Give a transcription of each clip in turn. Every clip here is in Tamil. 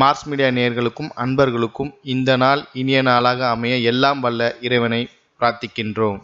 மார்ஸ் மீடியா நேயர்களுக்கும் அன்பர்களுக்கும் இந்த நாள் இனிய நாளாக அமைய எல்லாம் வல்ல இறைவனை பிரார்த்திக்கின்றோம்.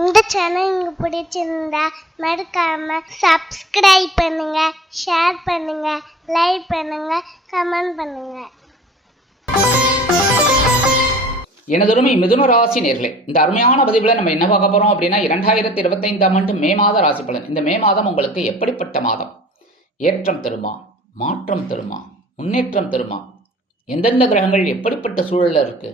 இந்த சேனல் உங்களுக்கு பிடிச்சிருந்தா மறக்காம சப்ஸ்கிரைப் பண்ணுங்க ஷேர் பண்ணுங்க லைக் பண்ணுங்க கமெண்ட் பண்ணுங்க. எனதொருமை மிதுன ராசி நேர்களே இந்த அருமையான பதிவில் நம்ம என்ன பார்க்க போறோம் அப்படின்னா இரண்டாயிரத்தி இருபத்தைந்தாம் ஆண்டு மே மாத ராசி பலன். இந்த மே மாதம் உங்களுக்கு எப்படிப்பட்ட மாதம்? ஏற்றம் தருமா? மாற்றம் தருமா? முன்னேற்றம் தருமா? எந்தெந்த கிரகங்கள் எப்படிப்பட்ட சூழல்ல இருக்கு?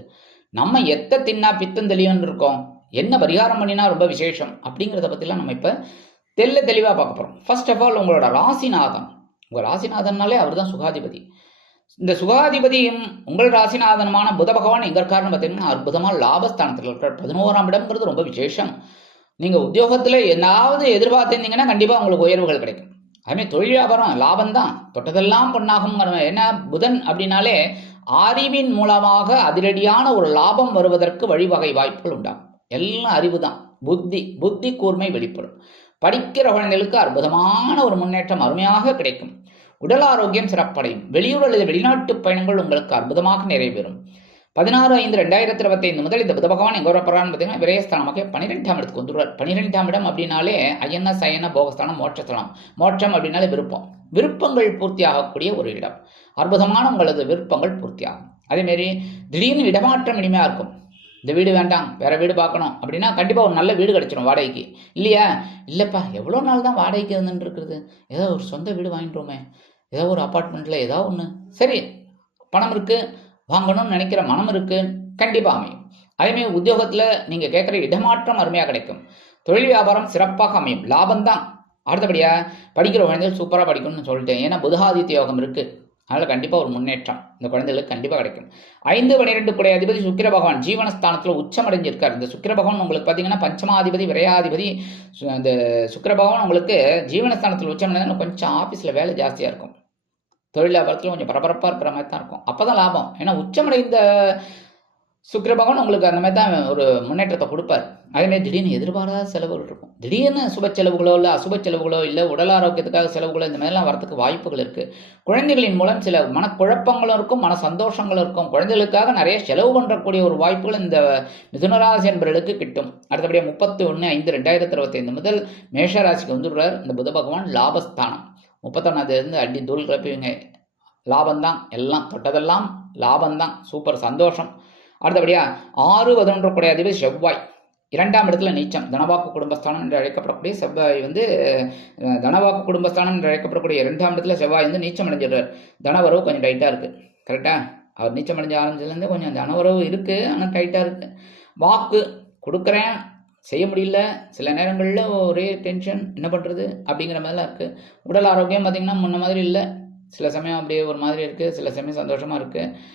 நம்ம எத்த தின்னா பித்தம் தெளிவுன்னு இருக்கோம். என்ன பரிகாரம் பண்ணினா ரொம்ப விசேஷம்? அப்படிங்கிறத பற்றிலாம் நம்ம இப்போ தெல்ல தெளிவாக பார்க்க போகிறோம் ஃபர்ஸ்ட் ஆஃப் ஆல் உங்களோட ராசிநாதன். உங்கள் ராசிநாதன்னாலே அவர் தான் சுகாதிபதி. இந்த சுகாதிபதியும் உங்கள் ராசிநாதனமான புத பகவான் எதற்காரன்னு பார்த்தீங்கன்னா அற்புதமாக லாபஸ்தானத்தில் இருக்கிற பதினோராம் இடம்ங்கிறது ரொம்ப விசேஷம். நீங்கள் உத்தியோகத்தில் எதாவது எதிர்பார்த்திருந்தீங்கன்னா கண்டிப்பாக உங்களுக்கு உயர்வுகள் கிடைக்கும். அதுமாதிரி தொழில் வியாபாரம் லாபம் தான் தொட்டதெல்லாம் பொண்ணாகும் ஏன்னா புதன் அப்படின்னாலே அறிவின் மூலமாக அதிரடியான ஒரு லாபம் வருவதற்கு வழிவகை வாய்ப்புகள் உண்டாகும். எல்லாம் அறிவு தான் புத்தி புத்தி கூர்மை வெளிப்படும். படிக்கிற குழந்தைகளுக்கு அற்புதமான ஒரு முன்னேற்றம் அருமையாக கிடைக்கும். உடல் ஆரோக்கியம் சிறப்படையும். வெளியூர் அல்லது வெளிநாட்டு பயணங்கள் உங்களுக்கு அற்புதமாக நிறைவேறும். பதினாறு ஐந்து ரெண்டாயிரத்தி இருபத்தைந்து முதல் இந்த புத பகவான் எங்கே வரப்படுறான்னு பார்த்தீங்கன்னா விரயஸ்தானமாக பன்னிரெண்டாம் இடத்துக்கு வந்துடுவார். பன்னிரெண்டாம் இடம் அப்படின்னாலே ஐயன சயன போகஸ்தானம் மோட்சஸ்தானம். மோட்சம் அப்படின்னாலே விருப்பம். விருப்பங்கள் பூர்த்தியாகக்கூடிய ஒரு இடம். அற்புதமான உங்களது விருப்பங்கள் பூர்த்தியாகும். அதேமாரி திடீர்னு இடமாற்றம் இனிமையாக இருக்கும். இந்த வீடு வேண்டாம் வேறு வீடு பார்க்கணும் அப்படின்னா கண்டிப்பாக ஒரு நல்ல வீடு கிடச்சிடும் வாடகைக்கு. இல்லையா? இல்லைப்பா எவ்வளோ நாள் தான் வாடகைக்கு இருந்துட்டு இருக்கிறது ஏதோ ஒரு சொந்த வீடு வாங்கிட்டோமே. ஏதோ ஒரு அப்பார்ட்மெண்ட்டில் ஏதோ ஒன்று சரி பணம் இருக்குது வாங்கணும்னு நினைக்கிற மனம் இருக்குது கண்டிப்பாக அமையும். அதேமாதிரி உத்தியோகத்தில் நீங்கள் கேட்குற இடமாற்றம் அருமையாக கிடைக்கும். தொழில் வியாபாரம் சிறப்பாக அமையும். லாபம் தான் அடுத்தபடியாக படிக்கிற குழந்தைகள் சூப்பராக படிக்கணும்னு சொல்லிட்டேன். ஏன்னா புதகாதித்ய யோகம் இருக்குது அதனால் கண்டிப்பாக ஒரு முன்னேற்றம் இந்த குழந்தைகளுக்கு கண்டிப்பாக கிடைக்கும். ஐந்து பன்னிரெண்டு குடை அதிபதி சுக்கிர பகவான் ஜீவனஸ்தானத்தில் உச்சமடைஞ்சிருக்கார். இந்த சுக்கிர பகவான் உங்களுக்கு பார்த்தீங்கன்னா பஞ்சமாதிபதி விரையாதிபதி சு- இந்த சுக்கிர பகவான் உங்களுக்கு ஜீவனஸ்தானத்தில் உச்சமடைந்தால் கொஞ்சம் ஆஃபீஸில் வேலை ஜாஸ்தியாக இருக்கும். தொழில் வியாபாரத்தில் கொஞ்சம் பரபரப்பாக இருக்கிற மாதிரி தான் இருக்கும். அப்போ தான் லாபம். ஏன்னா உச்சமடைந்த சுக்கிர பகவான் உங்களுக்கு அந்த மாதிரி தான் ஒரு முன்னேற்றத்தை கொடுப்பார். அதேமாதிரி திடீர்னு எதிர்பாராத செலவுகள் இருக்கும். திடீர்னு சுப செலவுகளோ இல்லை அசுப செலவுகளோ இல்லை உடல் ஆரோக்கியத்துக்காக செலவுகளோ இந்த மாதிரிலாம் வரதுக்கு வாய்ப்புகள் இருக்குது குழந்தைகளின் மூலம் சில மனக்குழப்பங்களும் இருக்கும் மன சந்தோஷங்களும் இருக்கும். குழந்தைகளுக்காக நிறைய செலவு பண்ணுறக்கூடிய ஒரு வாய்ப்புகள் இந்த மிதுனராசி என்பவர்களுக்கு கிட்டும். அடுத்தபடியாக முப்பத்தி ஒன்று ஐந்து ரெண்டாயிரத்தி இருபத்தைந்து முதல் மேஷராசிக்கு வந்துடுறார் இந்த புத பகவான் லாபஸ்தானம். முப்பத்தொன்னாந்தேதிலேருந்து அடி தூள் கிளப்பிவிங்க. லாபம்தான் எல்லாம் தொட்டதெல்லாம் லாபம்தான் சூப்பர் சந்தோஷம். அடுத்தபடியாக ஆறு பதினொன்று கூடிய செவ்வாய். இரண்டாம் இடத்துல நீச்சம் தனவாக்கு குடும்பஸ்தானம் என்று அழைக்கப்படக்கூடிய செவ்வாய் வந்து தனவாக்கு குடும்பஸ்தானம் என்று அழைக்கப்படக்கூடிய இரண்டாம் இடத்துல செவ்வாய் வந்து நீச்சம் அடைஞ்சிடுறார். தனவரவு கொஞ்சம் டைட்டாக இருக்குது கரெக்டாக அவர் நீச்சம் அடைஞ்ச ஆரம்பிச்சதுலேருந்து கொஞ்சம் தனவரவு இருக்குது ஆனால் டைட்டாக இருக்குது வாக்கு கொடுக்குறேன் செய்ய முடியல. சில நேரங்களில் ஒரே டென்ஷன் என்ன பண்ணுறது அப்படிங்கிற மாதிரிலாம் இருக்குது உடல் ஆரோக்கியம் பார்த்திங்கன்னா முன்ன மாதிரி இல்லை. சில சமயம் அப்படியே ஒரு மாதிரி இருக்குது சில சமயம் சந்தோஷமாக இருக்குது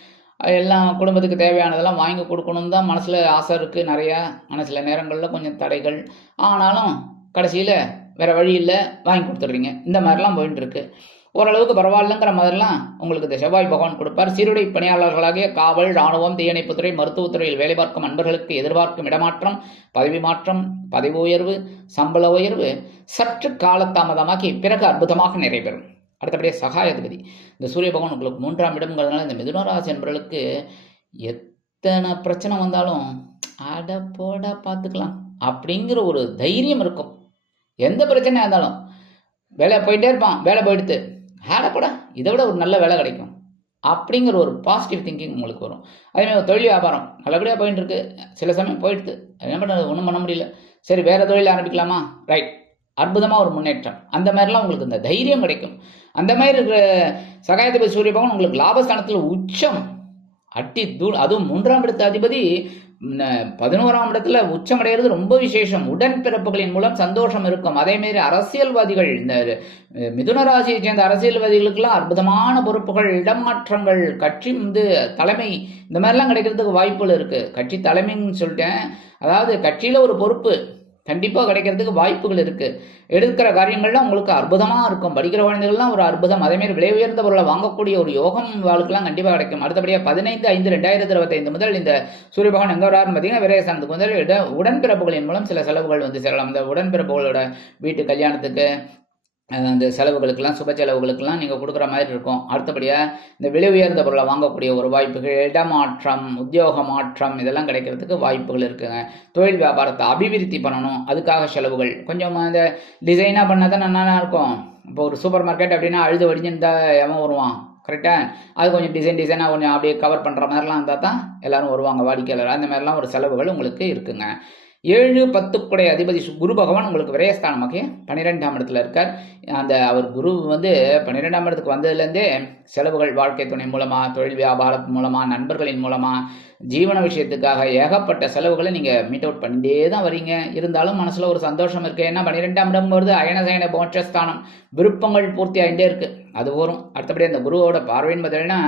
எல்லாம் குடும்பத்துக்கு தேவையானதெல்லாம் வாங்கி கொடுக்கணும்னு தான் மனசில் ஆசை இருக்குது நிறையா. ஆனால் சில நேரங்களில் கொஞ்சம் தடைகள். ஆனாலும் கடைசியில் வேறு வழி இல்லை. வாங்கி கொடுத்துட்றீங்க. இந்த மாதிரிலாம் போயிட்டு ஓரளவுக்கு பரவாயில்லைங்கிற மாதிரிலாம் உங்களுக்கு இந்த செவ்வாய் பகவான் கொடுப்பார். சீருடை பணியாளர்களாகிய காவல் ராணுவம் தீயணைப்புத்துறை மருத்துவத்துறையில் வேலை பார்க்கும் அன்பர்களுக்கு எதிர்பார்க்கும் இடமாற்றம் பதவி மாற்றம் பதவி உயர்வு சம்பள உயர்வு சற்று காலதாமதமாகி பிறகு அற்புதமாக நிறைவேறும். அடுத்தபடியே சகாயாதிபதி. இந்த சூரிய பகவான் உங்களுக்கு மூன்றாம் இடம்ங்கிறதுனால இந்த மிதுனராசி என்பவர்களுக்கு எத்தனை பிரச்சனை வந்தாலும் அட போட பார்த்துக்கலாம். அப்படிங்கிற ஒரு தைரியம் இருக்கும். எந்த பிரச்சனையாக இருந்தாலும் வேலை போயிட்டே இருப்பான். வேலை போயிடுத்து. ஹேடப்படா இதை விட ஒரு நல்ல வேலை கிடைக்கும். அப்படிங்கிற ஒரு பாசிட்டிவ் திங்கிங் உங்களுக்கு வரும். அதேமாதிரி ஒரு தொழில் வியாபாரம். நல்லபடியாக போயிட்டு இருக்கு சில சமயம் போயிடுது என்ன பண்ணுறது ஒன்றும் பண்ண முடியல. சரி வேறு தொழில் ஆரம்பிக்கலாமா? ரைட் அற்புதமாக ஒரு முன்னேற்றம். அந்த மாதிரிலாம் உங்களுக்கு இந்த தைரியம் கிடைக்கும். அந்த மாதிரி இருக்கிற சகாயதிபதி சூரிய பகவான் உங்களுக்கு லாபஸ்தானத்தில் உச்சம். அட்டி தூள் அதுவும் மூன்றாம் இடத்த அதிபதி பதினோராம் இடத்துல உச்சமடைகிறது ரொம்ப விசேஷம். உடன்பிறப்புகளின் மூலம் சந்தோஷம் இருக்கும். அதேமாரி அரசியல்வாதிகள் இந்த மிதுன ராசியை சேர்ந்த அரசியல்வாதிகளுக்கெல்லாம் அற்புதமான பொறுப்புகள் இடமாற்றங்கள் கட்சி வந்து தலைமை இந்த மாதிரிலாம் கிடைக்கிறதுக்கு வாய்ப்புகள் இருக்குது கட்சி தலைமைன்னு சொல்லிட்டேன். அதாவது கட்சியில் ஒரு பொறுப்பு. கண்டிப்பாக கிடைக்கிறதுக்கு வாய்ப்புகள் இருக்குது எடுக்கிற காரியங்கள்லாம் உங்களுக்கு அற்புதமாக இருக்கும். படிக்கிற குழந்தைகள்லாம் ஒரு அற்புதம். அதேமாரி விலை உயர்ந்த பொருளை வாங்கக்கூடிய ஒரு யோகம் வாழ்க்கெல்லாம் கண்டிப்பாக கிடைக்கும். அடுத்தபடியாக பதினைந்து ஐந்து ரெண்டாயிரத்தி இருபத்தைந்து முதல் இந்த சூரிய பகவான் எங்கே வராருன்னு பார்த்தீங்கன்னா விரயசானத்துக்கு முதல் இட உடன்பிறப்புகளின் மூலம் சில செலவுகள் வந்து சேரலாம். இந்த உடன்பிறப்புகளோட வீட்டு கல்யாணத்துக்கு அந்த செலவுகளுக்கெல்லாம் சுப செலவுகளுக்கெல்லாம் நீங்கள் கொடுக்குற மாதிரி இருக்கும். அடுத்தபடியாக இந்த விலை உயர்ந்த பொருளை வாங்கக்கூடிய ஒரு வாய்ப்புகள் இடமாற்றம் உத்தியோக மாற்றம் இதெல்லாம் கிடைக்கிறதுக்கு வாய்ப்புகள் இருக்குங்க. தொழில் வியாபாரத்தை அபிவிருத்தி பண்ணணும். அதுக்காக செலவுகள். கொஞ்சம் இந்த டிசைனாக பண்ணால் தான் நல்லா இருக்கும். இப்போ ஒரு சூப்பர் மார்க்கெட் அப்படின்னா அழுது வடிஞ்சிருந்தா எவன் வருவான்? கரெக்டாக அது கொஞ்சம் டிசைன் டிசைனாக கொஞ்சம் அப்படியே கவர் பண்ணுற மாதிரிலாம் இருந்தால் தான் எல்லோரும் வருவாங்க வாடிக்கையாளர். அந்த மாதிரிலாம் ஒரு செலவுகள் உங்களுக்கு இருக்குங்க. ஏழு பத்துக்குடைய அதிபதி குரு பகவான் உங்களுக்கு விரயஸ்தானமாக பன்னிரெண்டாம் இடத்துல இருக்கார். அந்த அவர் குரு வந்து பன்னிரெண்டாம் இடத்துக்கு வந்ததுலேருந்தே செலவுகள் வாழ்க்கை துணை மூலமாக தொழில் வியாபாரம் மூலமாக நண்பர்களின் மூலமாக ஜீவன விஷயத்துக்காக ஏகப்பட்ட செலவுகளை நீங்கள் மீட் அவுட் பண்ணிட்டே தான் வரீங்க. இருந்தாலும் மனசில் ஒரு சந்தோஷம் இருக்குது ஏன்னா பன்னிரெண்டாம் இடம் வருது. அயனசயன போட்சஸ்தானம் விருப்பங்கள் பூர்த்தி ஆகிட்டே இருக்குது அது வரும் அடுத்தபடி அந்த குருவோட பார்வைன்னு பார்த்தீங்கன்னா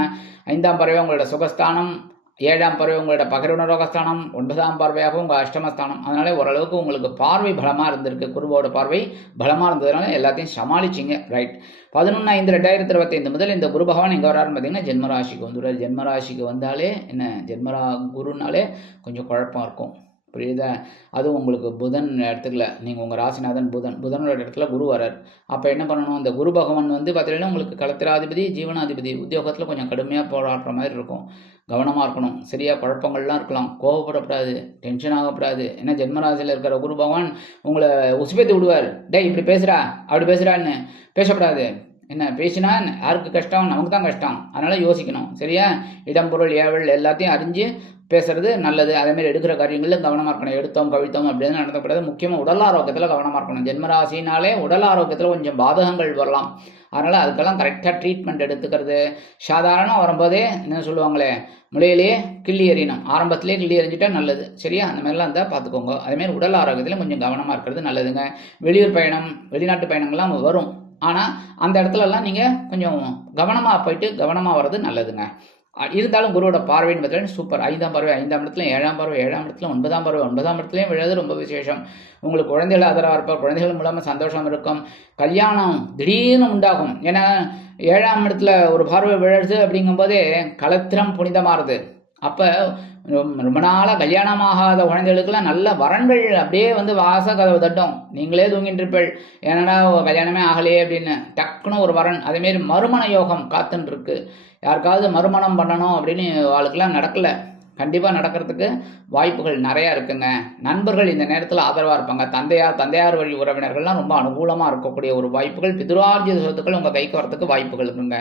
ஐந்தாம் பறவை உங்களோட சுகஸ்தானம். ஏழாம் பறவை உங்களோட பகிர்வுணரோகஸ்தானம் ஒன்பதாம் பார்வையாக உங்கள் அஷ்டமஸ்தானம். அதனால ஓரளவுக்கு உங்களுக்கு பார்வை பலமாக இருந்திருக்கு. குருவோட பார்வை பலமாக இருந்ததுனால எல்லாத்தையும் சமாளிச்சிங்க. ரைட் பதினொன்று ஐந்து ரெண்டாயிரத்தி இருபத்தைந்து முதல் இந்த குரு பகவான் எங்கே வராருன்னு பார்த்தீங்கன்னா ஜென்மராசிக்கு வந்துடுவார். ஜென்மராசிக்கு வந்தாலே என்ன? ஜென்மரா குருனாலே கொஞ்சம் குழப்பம் இருக்கும். புரியுதா? அதுவும் உங்களுக்கு புதன் இடத்துல நீங்கள் உங்கள் ராசிநாதன் புதன் புதனோட இடத்துல குரு வரார் அப்போ என்ன பண்ணணும்? அந்த குரு பகவான் வந்து பார்த்தீங்கன்னா உங்களுக்கு கலத்திராதிபதி ஜீவனாதிபதி உத்தியோகத்தில் கொஞ்சம் கடுமையாக போராடுற மாதிரி இருக்கும். கவனமாக இருக்கணும். சரியா குழப்பங்கள்லாம் இருக்கலாம். கோவப்படக்கூடாது டென்ஷன் ஆகக்கூடாது ஏன்னா ஜென்மராசியில் இருக்கிற குரு பகவான் உங்களை உசுப்பேத்தி விடுவார். டேய் இப்படி பேசுகிறா அப்படி பேசுகிறான்னு பேசக்கூடாது என்ன பேசினா யாருக்கு கஷ்டம்? நமக்கு தான் கஷ்டம். அதனால் யோசிக்கணும். சரியா? இடம் பொருள் ஏவல் எல்லாத்தையும் அறிஞ்சு பேசுறது நல்லது. அதேமாதிரி எடுக்கிற காரியங்களில் கவனமாக இருக்கணும். எடுத்தோம் கவிழ்த்தோம் அப்படின்னு நடத்தக்கூடாது. முக்கியமாக உடல் ஆரோக்கியத்தில் கவனமாக இருக்கணும். ஜென்மராசினாலே உடல் ஆரோக்கியத்தில் கொஞ்சம் பாதகங்கள் வரலாம். அதனால் அதுக்கெல்லாம் கரெக்டாக ட்ரீட்மெண்ட் எடுத்துக்கிறது. சாதாரணம் வரும்போதே என்ன சொல்லுவாங்களே முளையிலேயே கிள்ளி எறியணும். ஆரம்பத்திலே கிள்ளி எறிஞ்சிட்டா நல்லது. சரியா? அந்த மாதிரிலாம் இருந்தால் பார்த்துக்கோங்க அதேமாதிரி உடல் ஆரோக்கியத்தில் கொஞ்சம் கவனமாக இருக்கிறது நல்லதுங்க. வெளியூர் பயணம் வெளிநாட்டு பயணங்கள்லாம் வரும். ஆனால் அந்த இடத்துலலாம் நீங்கள் கொஞ்சம் கவனமாக போயிட்டு கவனமாக வர்றது நல்லதுங்க. இருந்தாலும் குருவோட பார்வைன்னு பார்த்தீங்கன்னா சூப்பர் ஐந்தாம் பார்வை ஐந்தாம் இடத்துல ஏழாம் பார்வை ஏழாம் இடத்துல ஒன்பதாம் பார்வை ஒன்பதாம் இடத்துலையும் விழுது ரொம்ப விசேஷம். உங்களுக்கு குழந்தைகள் ஆதரவாக இருப்பார் குழந்தைகள் மூலமாக சந்தோஷம் இருக்கும். கல்யாணம் திடீர்னு உண்டாகும். ஏன்னா ஏழாம் இடத்துல ஒரு பார்வை விழுது அப்படிங்கும்போதே கலத்திரம் புனிதமாகுது அப்போ ரொம்ப நாளாக கல்யாணமாகாத குழந்தைகளுக்கெல்லாம் நல்ல வரன்கள் அப்படியே வந்து வாச கதவு தட்டும். நீங்களே தூங்கிட்டு இருப்பள் என்னடா கல்யாணமே ஆகலையே அப்படின்னு டக்குன்னு ஒரு வரன். அதேமாரி மறுமண யோகம் காத்துன்னு இருக்கு யாருக்காவது மறுமணம் பண்ணணும் அப்படின்னு அவளுக்கெல்லாம் நடக்கல. கண்டிப்பாக நடக்கிறதுக்கு வாய்ப்புகள் நிறையா இருக்குங்க. நண்பர்கள் இந்த நேரத்தில் ஆதரவாக இருப்பாங்க. தந்தையார் தந்தையார் வழி உறவினர்கள்லாம் ரொம்ப அனுகூலமாக இருக்கக்கூடிய ஒரு வாய்ப்புகள். பிதுரார்ஜித சொத்துக்கள் உங்கள் கைக்கு வரத்துக்கு வாய்ப்புகள் இருக்குங்க.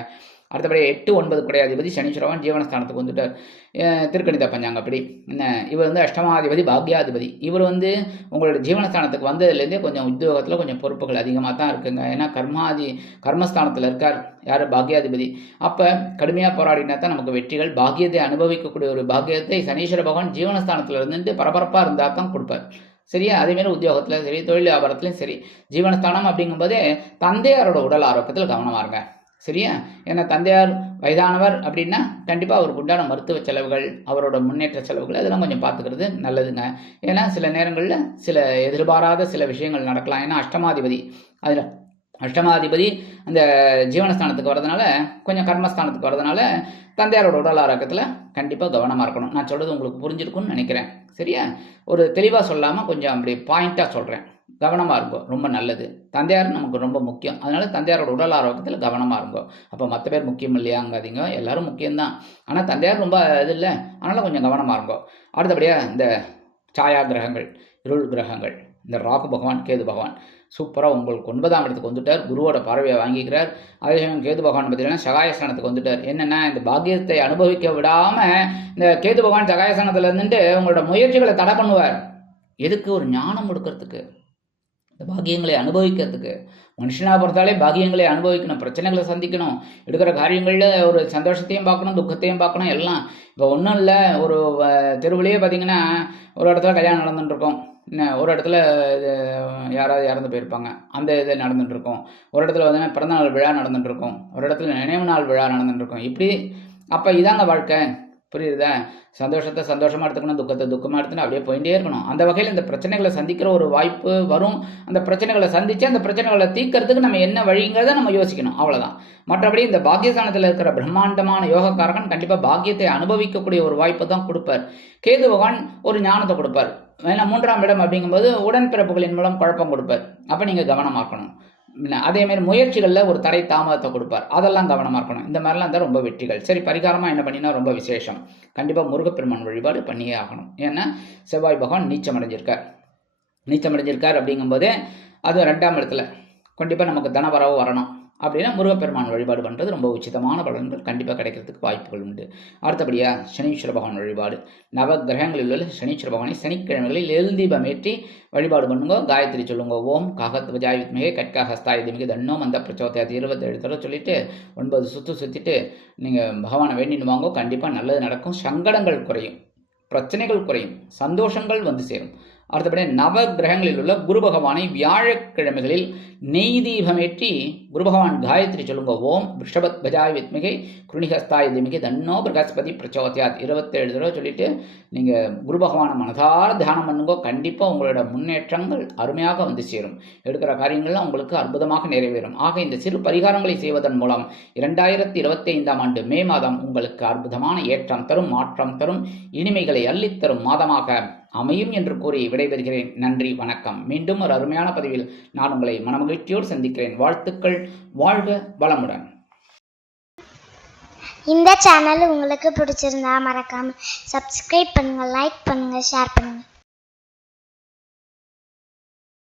அடுத்தபடி எட்டு ஒன்பது குடையாதிபதி சனீஸ்வரவன் ஜீவனஸ்தானத்துக்கு வந்துட்டார். அஹ் திருக்கணித பஞ்சாங்கப்படி என்ன? இவர் வந்து அஷ்டமாதிபதி பாக்யாதிபதி. இவர் வந்து உங்களோட ஜீவனஸ்தானத்துக்கு வந்ததுலேருந்தே கொஞ்சம் உத்தியோகத்தில் கொஞ்சம் பொறுப்புகள் அதிகமாக தான் இருக்குங்க. ஏன்னா கர்மாதி கர்மஸ்தானத்தில் இருக்கார். யார்? பாக்யாதிபதி. அப்போ கடுமையாக போராடினா தான் நமக்கு வெற்றிகள். பாக்கியத்தை அனுபவிக்கக்கூடிய ஒரு பாக்கியத்தை சனீஸ்வர பகவான் ஜீவனஸ்தானத்தில் இருந்துட்டு பரபரப்பாக இருந்தால் தான் கொடுப்பார். சரியா? அதேமாரி உத்தியோகத்தில் சரி தொழில் வியாபாரத்துலையும் சரி. ஜீவனஸ்தானம் அப்படிங்கும்போதே தந்தையாரோட உடல் ஆரோக்கியத்தில் கவனமாக இருங்க. சரியா? ஏன்னா தந்தையார் வயதானவர் அப்படின்னா கண்டிப்பாக அவருக்கு உண்டான மருத்துவ செலவுகள் அவரோட முன்னேற்ற செலவுகள் அதெல்லாம் கொஞ்சம் பார்த்துக்கிறது நல்லதுங்க. ஏன்னா சில நேரங்களில் சில எதிர்பாராத சில விஷயங்கள் நடக்கலாம். ஏன்னா அஷ்டமாதிபதி அதில் அஷ்டமாதிபதி அந்த ஜீவனஸ்தானத்துக்கு வரதுனால கொஞ்சம் கர்மஸ்தானத்துக்கு வரதுனால தந்தையாரோட உடல் ஆரோக்கியத்தில் கண்டிப்பாக கவனமாக இருக்கணும். நான் சொல்கிறது உங்களுக்கு புரிஞ்சிருக்கும்னு நினைக்கிறேன். சரியா? ஒரு தெளிவாக சொல்லாமல் கொஞ்சம் அப்படி பாயிண்ட்டாக சொல்கிறேன் கவனமாக இருக்கும் ரொம்ப நல்லது. தந்தையார் நமக்கு ரொம்ப முக்கியம். அதனால் தந்தையாரோட உடல் ஆரோக்கியத்தில் கவனமாக இருக்கும் அப்போ மற்ற பேர் முக்கியம் இல்லையாங்காதீங்க. எல்லோரும் முக்கியம்தான். ஆனால் தந்தையார் ரொம்ப இது இல்லை. அதனால் கொஞ்சம் கவனமாக இருக்கும் அடுத்தபடியாக இந்த சாயா கிரகங்கள் இருள் கிரகங்கள். இந்த ராகு பகவான் கேது பகவான். சூப்பராக உங்களுக்கு ஒன்பதாம் இடத்துக்கு வந்துட்டார். குருவோட பார்வையை வாங்கிக்கிறார். அதே சமயம் கேது பகவான் பார்த்தீங்கன்னா சகாயஸ்தானத்துக்கு வந்துட்டார். என்னென்னா இந்த பாக்கியத்தை அனுபவிக்க விடாமல் இந்த கேது பகவான் சகாயஸ்தானத்தில் இருந்துட்டு உங்களோட முயற்சிகளை தடை பண்ணுவார். எதுக்கு? ஒரு ஞானம் கொடுக்கறதுக்கு. இந்த பாக்கியங்களை அனுபவிக்கிறதுக்கு. மனுஷனாக பொறுத்தாலே பாக்கியங்களை அனுபவிக்கணும் பிரச்சனைகளை சந்திக்கணும் எடுக்கிற காரியங்களில் ஒரு சந்தோஷத்தையும் பார்க்கணும் துக்கத்தையும் பார்க்கணும் எல்லாம். இப்போ ஒன்றும் இல்லை ஒரு அஹ், பார்த்தீங்கன்னா ஒரு இடத்துல கல்யாணம் நடந்துட்டுருக்கோம். என்ன ஒரு இடத்துல இது, யாராவது இறந்து போயிருப்பாங்க. அந்த இது நடந்துட்டுருக்கோம். ஒரு இடத்துல வந்து பிறந்தநாள் விழா நடந்துட்டுருக்கோம். ஒரு இடத்துல நினைவு நாள் விழா நடந்துட்டுருக்கோம். இப்படி அப்போ இதாங்க வாழ்க்கை. புரியுதா சந்தோஷத்தை சந்தோஷமாக எடுத்துக்கணும் துக்கத்தை துக்கமாக எடுத்துன்னு அப்படியே போயிட்டே இருக்கணும். அந்த வகையில் இந்த பிரச்சனைகளை சந்திக்கிற ஒரு வாய்ப்பு வரும். அந்த பிரச்சனைகளை சந்தித்து அந்த பிரச்சனைகளை தீர்க்கறதுக்கு நம்ம என்ன வழிங்கிறத நம்ம யோசிக்கணும். அவ்வளோதான் மற்றபடி இந்த பாக்கியஸ்தானத்தில் இருக்கிற பிரம்மாண்டமான யோகக்காரகன் கண்டிப்பாக பாக்கியத்தை அனுபவிக்கக்கூடிய ஒரு வாய்ப்பை தான் கொடுப்பார். கேது பகவான் ஒரு ஞானத்தை கொடுப்பார். ஏன்னா மூன்றாம் இடம் அப்படிங்கும்போது உடன்பிறப்புகளின் மூலம் குழப்பம் கொடுப்பார். அப்போ நீங்கள் கவனமாக்கணும் இருக்கணும். அதே மாதிரி முயற்சிகளில் ஒரு தடை தாமதத்தை கொடுப்பார். அதெல்லாம் கவனமாக இருக்கணும். இந்த மாதிரிலாம் இருந்தால் ரொம்ப வெற்றிகள். சரி பரிகாரமாக என்ன பண்ணினா ரொம்ப விசேஷம். கண்டிப்பாக முருகப்பெருமான் வழிபாடு பண்ணியே ஆகணும். ஏன்னா செவ்வாய் பகவான் நீச்சம் அடைஞ்சிருக்கார் நீச்சம் அடைஞ்சிருக்கார் அப்படிங்கும்போது அது ரெண்டாம் இடத்துல. கண்டிப்பாக நமக்கு தனவரவு வரணும். அப்படின்னா முருகப்பெருமான் வழிபாடு பண்ணுறது ரொம்ப உச்சிதமான பலன்கள் கண்டிப்பாக கிடைக்கிறதுக்கு வாய்ப்புகள் உண்டு. அடுத்தபடியாக சனீஸ்வர பகவான் வழிபாடு. நவ கிரகங்களில் உள்ள சனீஸ்வர பகவானை சனிக்கிழமைகளில் எல் ஏற்றி வழிபாடு பண்ணுங்க. காயத்ரி சொல்லுங்க ஓம் காகத் விஜாய் வித்மிகை கட்கா ஹஸ்தாய் திமிகை தன்னோ மந்த பிரச்சோதயாத். இருபத்தேழு தடவை சொல்லிட்டு ஒன்பது சுற்று சுற்றிட்டு நீங்கள் பகவானை வேண்டின்னு வாங்கோ. கண்டிப்பாக நல்லது நடக்கும். சங்கடங்கள் குறையும். பிரச்சனைகள் குறையும். சந்தோஷங்கள் வந்து சேரும். அடுத்தபடி நவ கிரகங்களில் உள்ள குரு பகவானை வியாழக்கிழமைகளில் நெய் தீபமேற்றி குரு பகவான் காயத்ரி சொல்லுங்க ஓம் ரிஷபத் பஜாய் வித்மிகை குருணிகஸ்தாய் திமிகை தன்னோ பிரகஸ்பதி பிரச்சோத்தியாத் இருபத்தேழு தடவை சொல்லிட்டு நீங்கள் குரு பகவானை மனதார தியானம் பண்ணுங்க கண்டிப்பாக உங்களோட முன்னேற்றங்கள் அருமையாக வந்து சேரும். எடுக்கிற காரியங்கள்லாம் உங்களுக்கு அற்புதமாக நிறைவேறும். ஆக இந்த சிறு பரிகாரங்களை செய்வதன் மூலம் இரண்டாயிரத்தி இருபத்தி ஐந்தாம் ஆண்டு மே மாதம் உங்களுக்கு அற்புதமான ஏற்றம் தரும் மாற்றம் தரும் இனிமைகளை அள்ளித்தரும் மாதமாக அமையும் என்று கூறி விடைபெறுகிறேன். நன்றி வணக்கம். மீண்டும் ஒரு அருமையான பதிவில் நான் உங்களை மனமகிழ்ச்சியோடு சந்திக்கிறேன். வாழ்த்துக்கள். வாழ்க வளமுடன். இந்த சேனல் உங்களுக்கு பிடிச்சிருந்தா மறக்காம சப்ஸ்கிரைப் பண்ணுங்க லைக் பண்ணுங்க ஷேர் பண்ணுங்க.